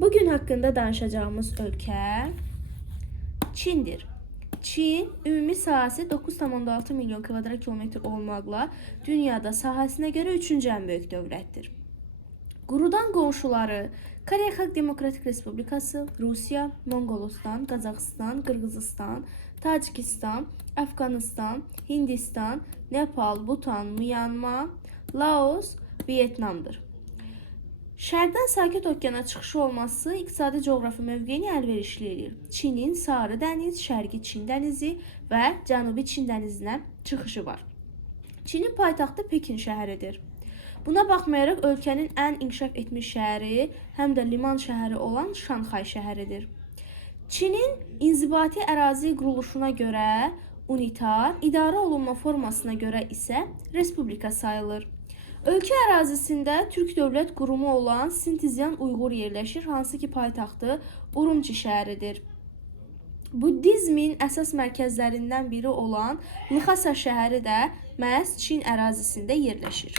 Bugün hakkında danışacağımız ölkə Çindir. Çin ümumi sahəsi 9,6 milyon kvadrat kilometr olmaqla dünyada sahəsinə görə 3-cü ən böyük dövlətdir. Qurudan qonşuları Koreya Xalq Demokratik Respublikası, Rusiya, Monqolistan, Qazaxıstan, Qırğızıstan, Tacikistan, Əfqanistan, Hindistan, Nepal, Butan, Myanma, Laos, Vyetnamdır. Şərqdən Sakit Okeana çıxışı olması iqtisadi coğrafi mövqeyini əlverişli edir. Çinin Sarı dəniz, Şərqi Çin dənizi və Cənubi Çin dənizinə çıxışı var. Çinin paytaxtı Pekin şəhəridir. Buna baxmayaraq ölkənin ən inkişaf etmiş şəhəri, həm də liman şəhəri olan Şanxay şəhəridir. Çinin inzibati ərazi quruluşuna görə unitar, idarə olunma formasına görə isə respublika sayılır. Ölkə ərazisində Türk Dövlət Qurumu olan Sintizyan Uyğur yerləşir, hansı ki paytaxtı Urumçi şəhəridir. Buddizmin əsas mərkəzlərindən biri olan Lxasa şəhəri də məhz Çin ərazisində yerləşir.